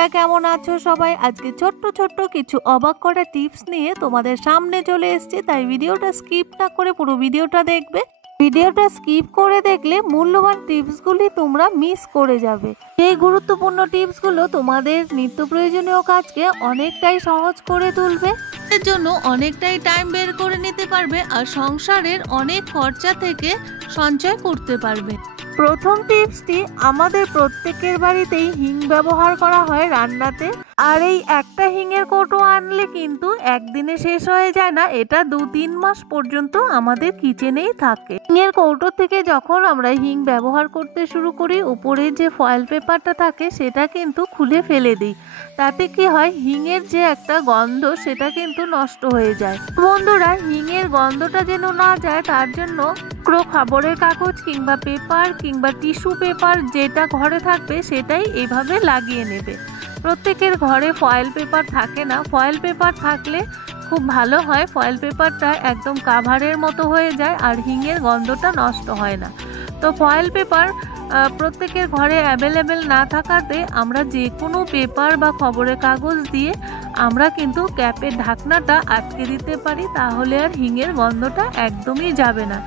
বন্ধুরা কেমন আছো সবাই? আজকে ছোট্ট ছোট্ট কিছু অবাক করা টিপস নিয়ে তোমাদের সামনে চলে এসেছি। তাই ভিডিওটা স্কিপ না করে পুরো ভিডিওটা দেখবে। ভিডিওটা স্কিপ করে দেখলে মূল্যবান টিপসগুলি তোমরা মিস করে যাবে। এই গুরুত্বপূর্ণ টিপসগুলো তোমাদের নিত্য প্রয়োজনীয় কাজকে অনেকটাই সহজ করে তুলবে, এর জন্য অনেকটাই টাইম বের করে নিতে পারবে আর সংসারের অনেক খরচা থেকে সঞ্চয় করতে পারবে। প্রথম টিপসটি, আমাদের প্রত্যেকের বাড়িতেই হিং ব্যবহার করা হয় রান্নাতে, আর এই একটা হিঙের কৌটো আনলে কিন্তু একদিনে শেষ হয়ে যায় না, এটা 2-3 মাস পর্যন্ত আমাদের কিচেনেই থাকে। হিঙের কৌটো থেকে যখন আমরা হিং ব্যবহার করতে শুরু করি, উপরে যে ফয়েল পেপারটা থাকে সেটা কিন্তু খুলে ফেলে দিই। তাতে কি হয়, হিঙের যে একটা গন্ধ সেটা কিন্তু নষ্ট হয়ে যায়। বন্ধুরা, হিঙের গন্ধটা যেন না যায় তার জন্য খবরের কাগজ কিংবা পেপার কিংবা টিস্যু পেপার যেটা ঘরে থাকবে সেটাই এইভাবে লাগিয়ে নেবে। প্রত্যেকের ঘরে ফয়েল পেপার থাকে না, ফয়েল পেপার থাকলে খুব ভালো হয়। ফয়েল পেপারটা একদম কাভারের মতো হয়ে যায় আর হিঙের গন্ধটা নষ্ট হয় না। তো ফয়েল পেপার প্রত্যেকের ঘরে অ্যাভেলেবেল না থাকাতে আমরা যে কোনো পেপার বা খবরের কাগজ দিয়ে আমরা কিন্তু ক্যাপের ঢাকনাটা আটকে দিতে পারি, তাহলে আর হিঙের গন্ধটা একদমই যাবে না।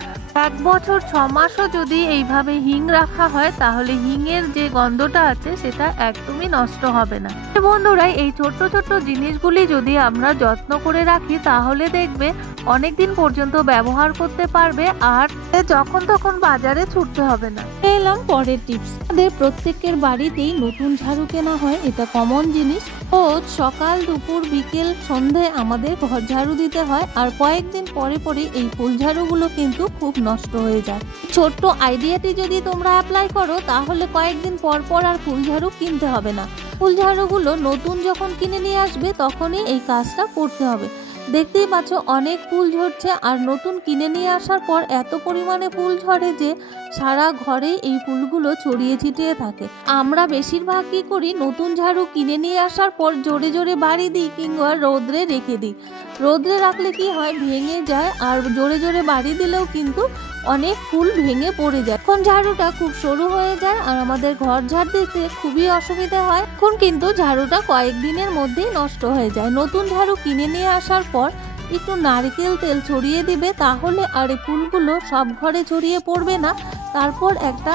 1 বছর 6 মাসও যদি এইভাবে হিং রাখা হয় তাহলে হিঙের যে গন্ধটা আছে সেটা একদমই নষ্ট হবে না। বন্ধুরা, এই ছোট্ট ছোট্ট জিনিসগুলি যদি আমরা যত্ন করে রাখি তাহলে দেখবে অনেকদিন পর্যন্ত ব্যবহার করতে পারবে আর যখন তখন বাজারে ছুটতে হবে না। এলাম পরের টিপস। আমাদের প্রত্যেকের বাড়িতেই নতুন ঝাড়ু কেনা হয়, এটা কমন জিনিস। রোজ সকাল দুপুর বিকেল সন্ধে আমাদের ঘর ঝাড়ু দিতে হয়, আর কয়েকদিন পরে পরে এই ফুল ঝাড়ুগুলো কিন্তু খুব নষ্ট হয়ে যায়। ছোট্ট আইডিয়াটি যদি তোমরা অ্যাপ্লাই করো তাহলে কয়েকদিন পর পর আর ফুল ঝাড়ু কিনতে হবে না। ফুল ঝাড়ুগুলো নতুন যখন কিনে নিয়ে আসবে তখনই এই কাজটা করতে হবে। দেখতেই পাচ্ছ অনেক ফুল ঝরছে, আর নতুন কিনে নিয়ে আসার পর এত পরিমাণে ফুল ঝরে যে সারা ঘরে এই ফুলগুলো ছড়িয়ে ছিটিয়ে থাকে। আমরা বেশিরভাগ কি করি, নতুন ঝাড়ু কিনে নিয়ে আসার পর জোরে জোরে বাড়ি দিই কিংবা রোদ্রে রেখে দিই। রোদ্রে রাখলে কি হয়, ভেঙে যায়, আর জোরে জোরে বাড়ি দিলেও কিন্তু অনেক ফুল ভেঙে পড়ে যায়। এখন ঝাড়ুটা খুব সরু হয়ে যায় আর আমাদের ঘর ঝাড় দিতে খুবই অসুবিধা হয়। এখন কিন্তু ঝাড়ুটা কয়েকদিনের মধ্যেই নষ্ট হয়ে যায়। নতুন ঝাড়ু কিনে নিয়ে আসার পর একটু নারকেল তেল ছড়িয়ে দিবে, তাহলে আর এই ফুলগুলো সব ঘরে ছড়িয়ে পড়বে না। তারপর একটা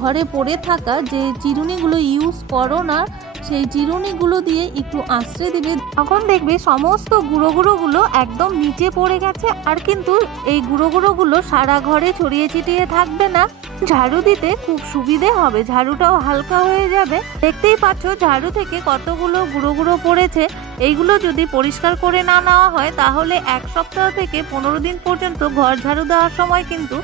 ঘরে পড়ে থাকা যে চিরুনিগুলো ইউজ করো না সেই চিরুনিগুলো দিয়ে একটু আঁচড়ে দিবে, তখন দেখবে সমস্ত গুঁড়োগুলো একদম নিচে পড়ে গেছে, আর কিন্তু এই গুঁড়োগুলো সারা ঘরে ছড়িয়ে ছিটিয়ে থাকবে না। ঝাড়ু দিতে খুব সুবিধে হবে, ঝাড়ুটাও হালকা হয়ে যাবে। দেখতেই পাচ্ছ ঝাড়ু থেকে কতগুলো গুঁড়ো পড়েছে। এইগুলো যদি পরিষ্কার করে না নেওয়া হয় তাহলে 1 সপ্তাহ থেকে 15 দিন পর্যন্ত ঘর ঝাড়ু দেওয়ার সময় কিন্তু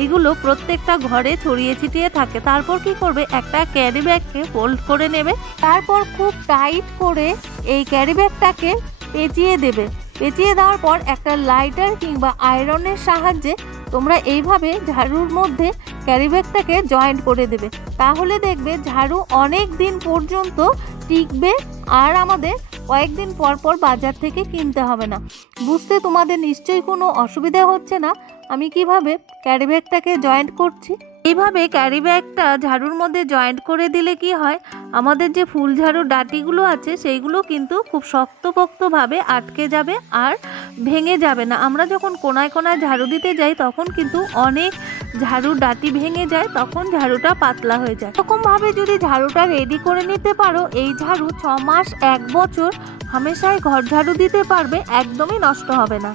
এইগুলো প্রত্যেকটা ঘরে ছড়িয়ে ছিটিয়ে থাকে। তারপর কি করবে, একটা ক্যারি ব্যাগকে ফোল্ড করে নেবে, তারপর খুব টাইট করে এই ক্যারি ব্যাগটাকে পেঁচিয়ে দেবে। পেঁচিয়ে দেওয়ার পর একটা লাইটার কিংবা আয়রনের সাহায্যে তোমরা এইভাবে ঝাড়ুর মধ্যে ক্যারি ব্যাগটাকে জয়েন্ট করে দেবে, তাহলে দেখবে ঝাড়ু অনেক দিন পর্যন্ত টিকবে আর আমাদের কয়েকদিন পর পর বাজার থেকে কিনতে হবে না। বুঝতে তোমাদের নিশ্চয়ই কোনো অসুবিধা হচ্ছে না আমি কিভাবে ক্যারি ব্যাগটাকে জয়েন্ট করছি। এইভাবে ক্যারি ব্যাগটা ঝাড়ুর মধ্যে জয়েন্ট করে দিলে কি হয়, আমাদের যে ফুল ঝাড়ুর ডাঁটিগুলো আছে সেইগুলো কিন্তু খুব শক্তপোক্তভাবে আটকে যাবে আর ভেঙে যাবে না। আমরা যখন কোনায় কোনায় ঝাড়ু দিতে যাই তখন কিন্তু অনেক ঝাড়ুর ডাঁটি ভেঙে যায়, তখন ঝাড়ুটা পাতলা হয়ে যায়। এরকমভাবে যদি ঝাড়ুটা রেডি করে নিতে পারো, এই ঝাড়ু 6 মাস 1 বছর হামেশাই ঘর ঝাড়ু দিতে পারবে, একদমই নষ্ট হবে না।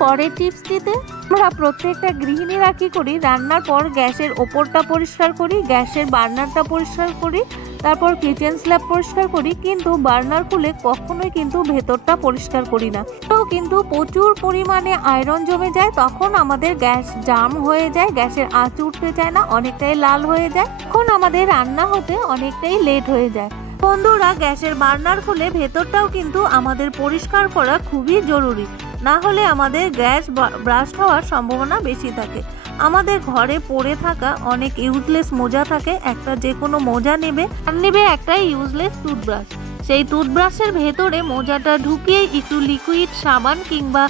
পরের টিপসটিতে, আমরা প্রত্যেকটা গৃহিণীরা কি করি, রান্নার পর গ্যাসের ওপরটা পরিষ্কার করি, গ্যাসের বার্নারটা পরিষ্কার করি, তারপর কিচেন স্ল্যাব পরিষ্কার করি, কিন্তু বার্নার খুলে কখনোই কিন্তু ভেতরটা পরিষ্কার করি না। তো কিন্তু প্রচুর পরিমাণে আয়রন জমে যায়, তখন আমাদের গ্যাস জাম হয়ে যায়, গ্যাসের আঁচ উঠতে চায় না, অনেকটাই লাল হয়ে যায়, তখন আমাদের রান্না হতে অনেকটাই লেট হয়ে যায়। বন্ধুরা, গ্যাসের বার্নার খুলে ভেতরটাও কিন্তু আমাদের পরিষ্কার করা খুবই জরুরি, না হলে আমাদের গ্যাস ব্রাস্ট হওয়ার সম্ভাবনা বেশি থাকে। আমাদের ঘরে পড়ে থাকা অনেক ইউজলেস মোজা থাকে, একটা যে কোনো মোজা নেবে আর নেবে একটা ইউজলেস টুথব্রাশ। সেই টুথব্রাশের ভেতরে মোজাটা ঢুকিয়ে একটু লিকুইড সাবান কিংবা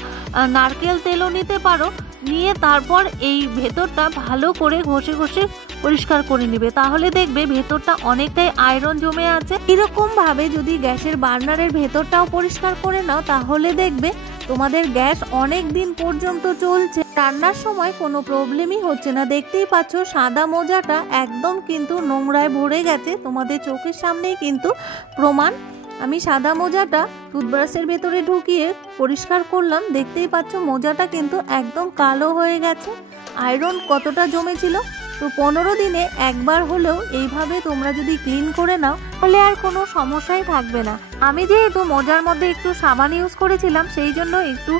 নারকেল তেলও নিতে পারো, নিয়ে তারপর এই ভেতরটা ভালো করে ঘষে ঘষে পরিষ্কার করে নেবে, তাহলে দেখবে ভেতরটা অনেকটাই আয়রন জমে আছে। এরকম ভাবে যদি গ্যাসের বার্নারের ভেতরটাও পরিষ্কার করে নাও তাহলে দেখবে তোমাদের গ্যাস অনেক দিন পর্যন্ত চলছে, রান্নার সময় কোনো প্রবলেমই হচ্ছে না। দেখতেই পাচ্ছ সাদা মোজাটা একদম কিন্তু নোংরায় ভরে গেছে, তোমাদের চোখের সামনেই কিন্তু প্রমাণ। আমি সাদা মোজাটা টুথব্রাশের ভেতরে ঢুকিয়ে পরিষ্কার করলাম, দেখতেই পাচ্ছ মোজাটা কিন্তু একদম কালো হয়ে গেছে, আয়রন কতটা জমেছিল। তো 15 দিনে একবার হলেও এইভাবে তোমরা যদি ক্লিন করে নাও তাহলে আর কোনো সমস্যাই থাকবে না। আমি যেহেতু মোজার মধ্যে একটু সাবান ইউজ করেছিলাম সেই জন্য একটু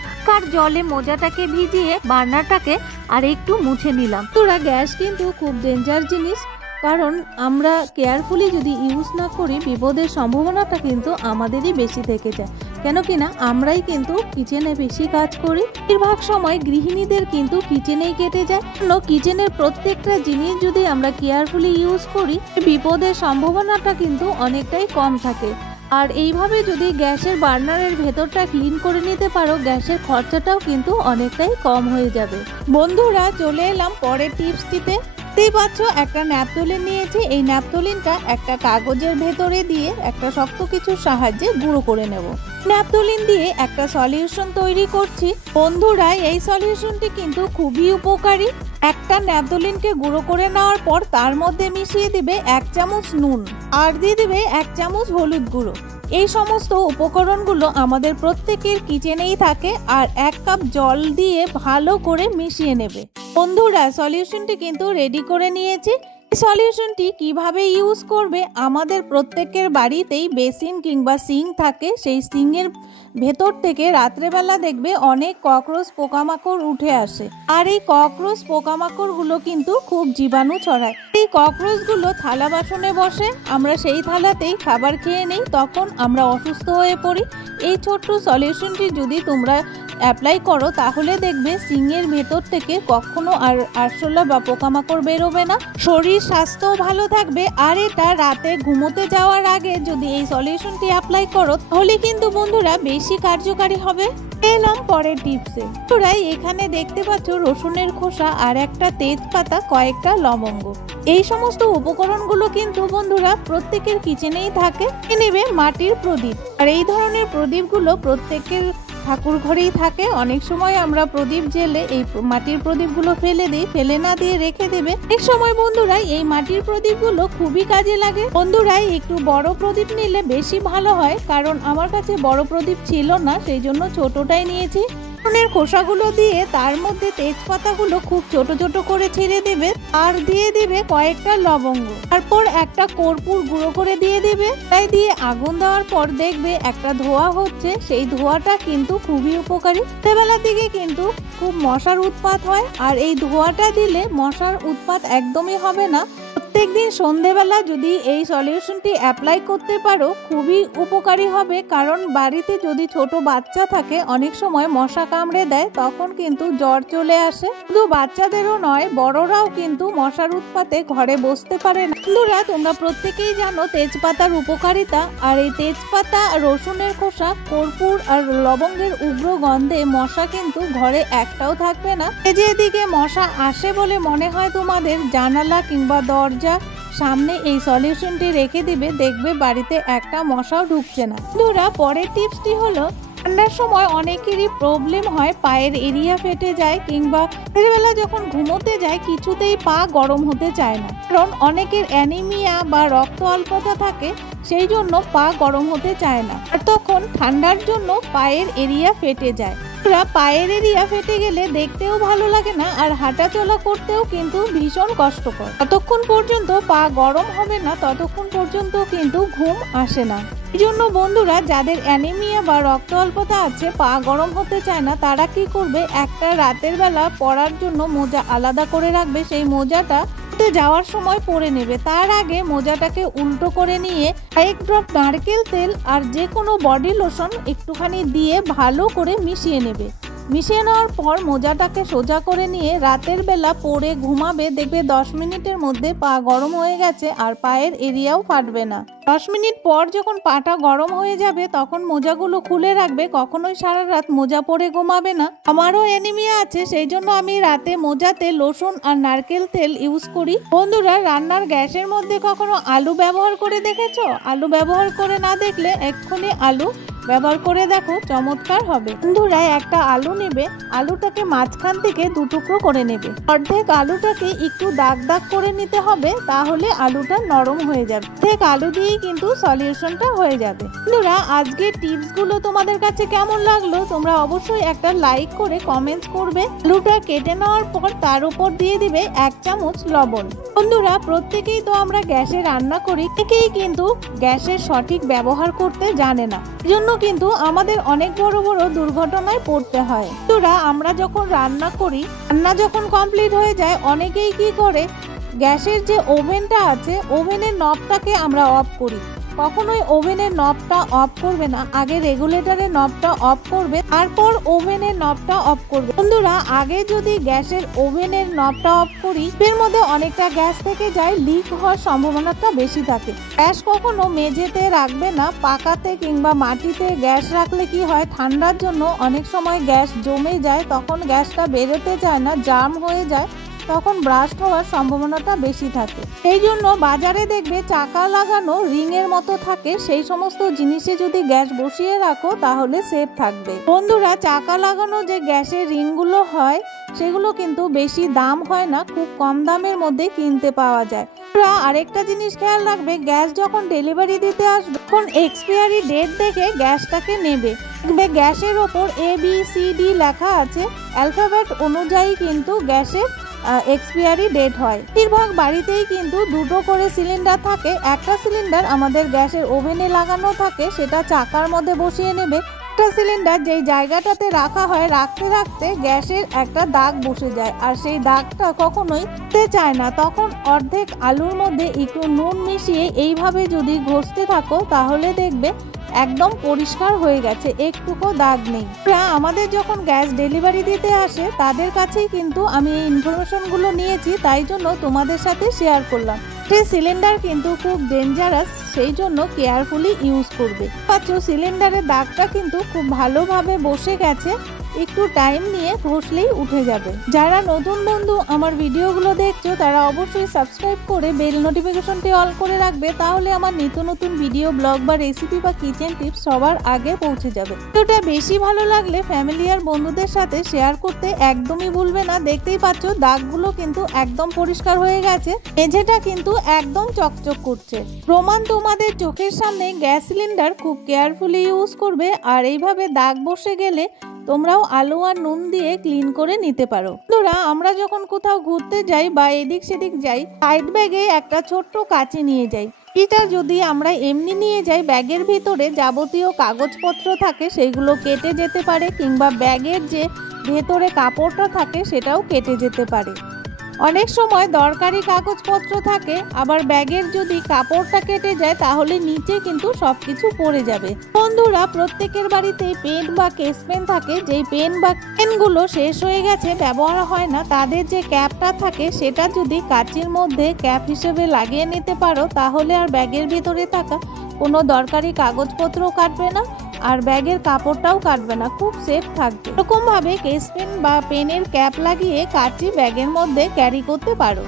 জলে মোজাটাকে ভিজিয়ে বার্নারটাকে আর একটু মুছে নিলাম। তোরা গ্যাস কিন্তু খুব ডেঞ্জার জিনিস, কারণ আমরা কেয়ারফুলি যদি ইউজ না করি বিপদের সম্ভাবনাটা কিন্তু আমাদেরই বেশি থেকে যায়। কেন কিনা আমরাই কিন্তু কিচেনে বেশি কাজ করি, বেশিরভাগ সময় গৃহিণীদের কিন্তু কিচেনেই কেটে যায়। কিচেনের প্রত্যেকটা জিনিস যদি আমরা কেয়ারফুলি ইউজ করি বিপদের সম্ভাবনাটা কিন্তু অনেকটাই কম থাকে। আর এইভাবে যদি গ্যাসের বার্নারের ভেতরটা ক্লিন করে নিতে পারো গ্যাসের খরচাটাও কিন্তু অনেকটাই কম হয়ে যাবে। বন্ধুরা চলে এলাম পরের টিপসটিতে। দেখতেই পাচ্ছ একটা ন্যাপথলিন নিয়েছি, এই ন্যাপথলিনটা একটা কাগজের ভেতরে দিয়ে একটা শক্ত কিছুর সাহায্যে গুঁড়ো করে নেব। ন্যাপথলিন দিয়ে একটা সলিউশন তৈরি করছি। বন্ধুরা এই সলিউশনটি কিন্তু খুবই উপকারী। একটা ন্যাপথলিনকে গুঁড়ো করে নেওয়ার পর তার মধ্যে মিশিয়ে দিবে 1 চামচ নুন আর দিয়ে দিবে 1 চামচ হলুদ গুঁড়ো। এই সমস্ত উপকরণগুলো আমাদের প্রত্যেকের কিচেনেই থাকে, আর 1 কাপ জল দিয়ে ভালো করে মিশিয়ে নেবে। বন্ধুরা সলিউশনটি কিন্তু রেডি করে নিয়েছি। এই সলিউশনটি কিভাবে ইউজ করবে, আমাদের প্রত্যেকের বাড়িতেই বেসিন কিংবা সিঙ্ক থাকে, সেই সিঙ্কের ভেতর থেকে রাত্রেবেলা দেখবে অনেক ককরোচ পোকামাকড় উঠে আসে, আর এই ককরোচ পোকামাকড়গুলো কিন্তু খুব জীবাণু ছড়ায়। এই ককরোচগুলো থালা বাসনে বসে, আমরা সেই থালাতেই খাবার খেয়ে নেই, তখন আমরা অসুস্থ হয়ে পড়ি। এই ছোট্ট সলিউশনটি যদি তোমরা অ্যাপ্লাই করো তাহলে দেখবে সিঙ্কের ভেতর থেকে কখনো আর আরশোলা বা পোকামাকড় বেরোবে না, শরীর স্বাস্থ্য ভালো থাকবে। আর এটা রাতে ঘুমোতে যাওয়ার আগে যদি এই সলিউশনটি অ্যাপ্লাই করো তাহলে কিন্তু বন্ধুরা বেশি কার্যকারী হবে। এলাম পরের টিপসে। তোমরা এখানে দেখতে পাচ্ছ রসুনের খোসা আর একটা তেজপাতা, কয়েকটা লবঙ্গ। এই সমস্ত উপকরণগুলো কিন্তু বন্ধুরা প্রত্যেকের কিচেনেই থাকে। নেবে মাটির প্রদীপ, আর এই ধরনের প্রদীপগুলো প্রত্যেকের ঠাকুর ঘরেই থাকে। অনেক সময় আমরা প্রদীপ জেলে এই মাটির প্রদীপগুলো ফেলে দিই, ফেলে না দিয়ে রেখে দেবে। এক সময় বন্ধুরা এই মাটির প্রদীপগুলো খুবই কাজে লাগে। বন্ধুরা একটু বড় প্রদীপ নিলে বেশি ভালো হয়, কারণ আমার কাছে বড় প্রদীপ ছিল না, সেই জন্য ছোটটাই নিয়েছি। রসুনের খোসাগুলো দিয়ে তার মধ্যে তেজপাতাগুলো খুব ছোট ছোট করে ছিঁড়ে দেবে, আর দিয়ে দিবে কয়েকটা লবঙ্গ, তারপর একটা কর্পূর গুঁড়ো করে দিয়ে দিবে। তাই দিয়ে আগুন দেওয়ার পর দেখবে একটা ধোঁয়া হচ্ছে, সেই ধোঁয়াটা কিন্তু খুবই উপকারী। রাতেবেলার দিকে কিন্তু খুব মশার উৎপাত হয়, আর এই ধোঁয়াটা দিলে মশার উৎপাত একদমই হবে না। প্রত্যেকদিন সন্ধেবেলা যদি এই সলিউশনটি অ্যাপ্লাই করতে পারো খুবই উপকারী হবে, কারণ বাড়িতে যদি ছোট বাচ্চা থাকে অনেক সময় মশা কামড়ে দেয়, তখন কিন্তু জ্বর চলে আসে। শুধু বাচ্চাদেরও নয়, বড়রাও কিন্তু মশার উৎপাতে ঘরে বসতে পারে না। বন্ধুরা তোমরা প্রত্যেকেই জানো তেজপাতার উপকারিতা, আর এই তেজপাতা, রসুনের খোসা, কর্পূর আর লবঙ্গের উগ্র গন্ধে মশা কিন্তু ঘরে একটাও থাকবে না। যেদিকে মশা আসে বলে মনে হয় তোমাদের, জানালা কিংবা দরজা সামনে এই সলিউশনটি রেখে দিবে, দেখবে বাড়িতে একটা মশাও ঢুকছে না। বন্ধুরা পরের টিপসটি হলো, ঠান্ডার সময় অনেকেরই প্রবলেম হয়, পায়ের এরিয়া ফেটে যায়, কিংবা রাত্রিবেলা যখন ঘুমোতে যায় কিছুতেই পা গরম হতে চায় না, কারণ অনেকের অ্যানিমিয়া বা রক্ত অল্পতা থাকে, সেই জন্য পা গরম হতে চায় না, আর তখন ঠান্ডার জন্য পায়ের এরিয়া ফেটে যায়। পায়ের এরিয়া ফেটে গেলে দেখতেও ভালো লাগে না, আর হাঁটা চলা করতেও কিন্তু ভীষণ কষ্টকর। ততক্ষণ পর্যন্ত পা গরম হবে না ততক্ষণ পর্যন্ত কিন্তু ঘুম আসে না। এই জন্য বন্ধুরা যাদের অ্যানিমিয়া বা রক্ত অল্পতা আছে, পা গরম হতে চায় না, তারা কি করবে, একটা রাতের বেলা পরার জন্য মোজা আলাদা করে রাখবে। সেই মোজাটা যাওয়ার সময় পরে নেবে, তার আগে মোজাটাকে উল্টো করে নিয়ে 1 ড্রপ নারকেল তেল আর যে কোনো বডি লোশন একটুখানি দিয়ে ভালো করে মিশিয়ে নেবে। মিশিয়ে নেওয়ার পর মোজাটাকে সোজা করে নিয়ে রাতের বেলা পরে ঘুমাবে, দেখবে 10 মিনিটের মধ্যে পা গরম হয়ে গেছে আর পায়ের এরিয়াও ফাটবে না। 10 মিনিট পর যখন পাটা গরম হয়ে যাবে তখন মোজাগুলো খুলে রাখবে, কখনোই সারা রাত মোজা পরে ঘুমাবে না। আমারও অ্যানিমিয়া আছে, সেই জন্য আমি রাতে মোজাতে লোশন আর নারকেল তেল ইউজ করি। বন্ধুরা, রান্নার গ্যাসের মধ্যে কখনো আলু ব্যবহার করে দেখেছো? আলু ব্যবহার করে না দেখলে এক্ষুনি আলু ব্যবহার করে দেখো, চমৎকার হবে। বন্ধুরা, একটা আলু নেবে, আলুটাকে মাঝখান থেকে 2 টুকরো করে নেবে। অর্ধেক আলুটাকে একটু দাগ দাগ করে নিতে হবে, তাহলে আলুটা নরম হয়ে যাবে। অর্ধেক আলু দিয়েই কিন্তু সলিউশনটা হয়ে যাবে। বন্ধুরা, আজকের টিপসগুলো তোমাদের কাছে কেমন লাগলো তোমরা অবশ্যই একটা লাইক করে কমেন্টস করবে। আলুটা কেটে নেওয়ার পর তার উপর দিয়ে দিবে 1 চামচ লবণ। বন্ধুরা, প্রত্যেকেই তো আমরা গ্যাসে রান্না করি, থেকেই কিন্তু গ্যাসের সঠিক ব্যবহার করতে জানে না, জন্য কিন্তু আমাদের অনেক বড় বড় দুর্ঘটনায় পড়তে হয়। বন্ধুরা, আমরা যখন রান্না করি, রান্না যখন কমপ্লিট হয়ে যায়, অনেকেই কি করে গ্যাসের যে ওভেনটা আছে ওভেনের নবটাকে আমরা অফ করি। কখনোই ওভেনের নবটা অফ করবে না, আগে রেগুলেটরের নবটা অফ করবে, তারপর ওভেনের নবটা অফ করবে। বন্ধুরা, আগে যদি গ্যাসের ওভেনের নবটা অফ করি, এর মধ্যে অনেকটা গ্যাস থেকে যায়, লিক হওয়ার সম্ভাবনাটা বেশি থাকে। গ্যাস কখনো মেঝেতে রাখবে না, পাকাতে কিংবা মাটিতে গ্যাস রাখলে কি হয়, ঠান্ডার জন্য অনেক সময় গ্যাস জমে যায়, তখন গ্যাসটা বেরোতে চায় না, জাম হয়ে যায়, তখন ব্রাস্ট হওয়ার সম্ভাবনাটা বেশি থাকে। এই জন্য বাজারে দেখবে চাকা লাগানো রিং এর মতো থাকে, সেই সমস্ত জিনিসে যদি গ্যাস বসিয়ে রাখো তাহলে সেফ থাকবে। বন্ধুরা, চাকা লাগানো যে গ্যাসের রিংগুলো হয় সেগুলো কিন্তু বেশি দাম হয় না, খুব কম দামের মধ্যে কিনতে পাওয়া যায়। আরেকটা জিনিস খেয়াল রাখবে, গ্যাস যখন ডেলিভারি দিতে আসবে তখন এক্সপায়ারি ডেট দেখে গ্যাসটাকে নেবে। দেখবে গ্যাসের ওপর ABCD লেখা আছে, অ্যালফাবেট অনুযায়ী কিন্তু গ্যাসের এক্সপায়ারি ডেট হয়। বেশিরভাগ বাড়িতেই কিন্তু 2টো করে সিলিন্ডার থাকে। একটা সিলিন্ডার আমাদের গ্যাসের ওভেনে লাগানো থাকে, সেটা চাকার মধ্যে বসিয়ে নেবে। একটা সিলিন্ডার যেই জায়গাটাতে রাখা হয়, রাখতে রাখতে গ্যাসের একটা দাগ বসে যায়, আর সেই দাগটা কখনোই দিতে চায় না, তখন অর্ধেক আলুর মধ্যে একটু নুন মিশিয়ে এইভাবে যদি ঘষতে থাকো তাহলে দেখবে একদম পরিষ্কার হয়ে গেছে, একটুকু দাগ নেই। আমাদের যখন গ্যাস ডেলিভারি দিতে আসে তাদের কাছেই কিন্তু আমি এই ইনফরমেশনগুলো নিয়েছি, তাই জন্য তোমাদের সাথে শেয়ার করলাম। সেই সিলিন্ডার কিন্তু খুব ডেঞ্জারাস, সেই জন্য কেয়ারফুলি ইউজ করবে। পাচ্ছ, সিলিন্ডারের দাগটা কিন্তু খুব ভালোভাবে বসে গেছে, একটু টাইম নিয়ে ঘষলেই উঠে যাবে। যারা নতুন বন্ধু আমার ভিডিওগুলো দেখছো তারা অবশ্যই সাবস্ক্রাইব করে বেল নোটিফিকেশনটি অল করে রাখবে, তাহলে আমার নিত্য নতুন ভিডিও, ব্লগ বা রেসিপি বা কিচেন টিপস সবার আগে পৌঁছে যাবে। ভিডিওটা বেশি ভালো লাগলে ফ্যামিলি আর বন্ধুদের সাথে শেয়ার করতে একদমই ভুলবে না। দেখতেই পাচ্ছ দাগগুলো কিন্তু একদম পরিষ্কার হয়ে গেছে, মেঝেটা কিন্তু একদম চকচক করছে। প্রমাণ তোমাদের চোখের সামনে। গ্যাস সিলিন্ডার খুব কেয়ারফুলি ইউজ করবে, আর এইভাবে দাগ বসে গেলে তোমরাও আলু আর নুন দিয়ে ক্লিন করে নিতে পারো। বন্ধুরা, আমরা যখন কোথাও ঘুরতে যাই বা এদিক সেদিক যাই, সাইড ব্যাগে একটা ছোট্ট কাঁচি নিয়ে যাই। এটা যদি আমরা এমনি নিয়ে যাই, ব্যাগের ভিতরে যাবতীয় কাগজপত্র থাকে সেগুলো কেটে যেতে পারে, কিংবা ব্যাগের যে ভেতরে কাপড়টা থাকে সেটাও কেটে যেতে পারে। অনেক সময় দরকারি কাগজপত্র থাকে, আবার ব্যাগের যদি কাপড়টা কেটে যায় তাহলে নিচে কিন্তু সবকিছু পড়ে যাবে। বন্ধুরা, প্রত্যেকের বাড়িতেই পেন বা কেস পেন থাকে, যেই পেন বা পেনগুলো শেষ হয়ে গেছে, ব্যবহার হয় না, তাদের যে ক্যাপটা থাকে সেটা যদি কাঁচির মধ্যে ক্যাপ হিসেবে লাগিয়ে নিতে পারো, তাহলে আর ব্যাগের ভিতরে থাকা কোনো দরকারি কাগজপত্রও কাটবে না, আর ব্যাগের কাপড়টাও কাটবে না, খুব সেফ থাকবে। এরকম ভাবে কেস পেন বা পেনের ক্যাপ লাগিয়ে কাঁচি ব্যাগের মধ্যে ক্যারি করতে পারো।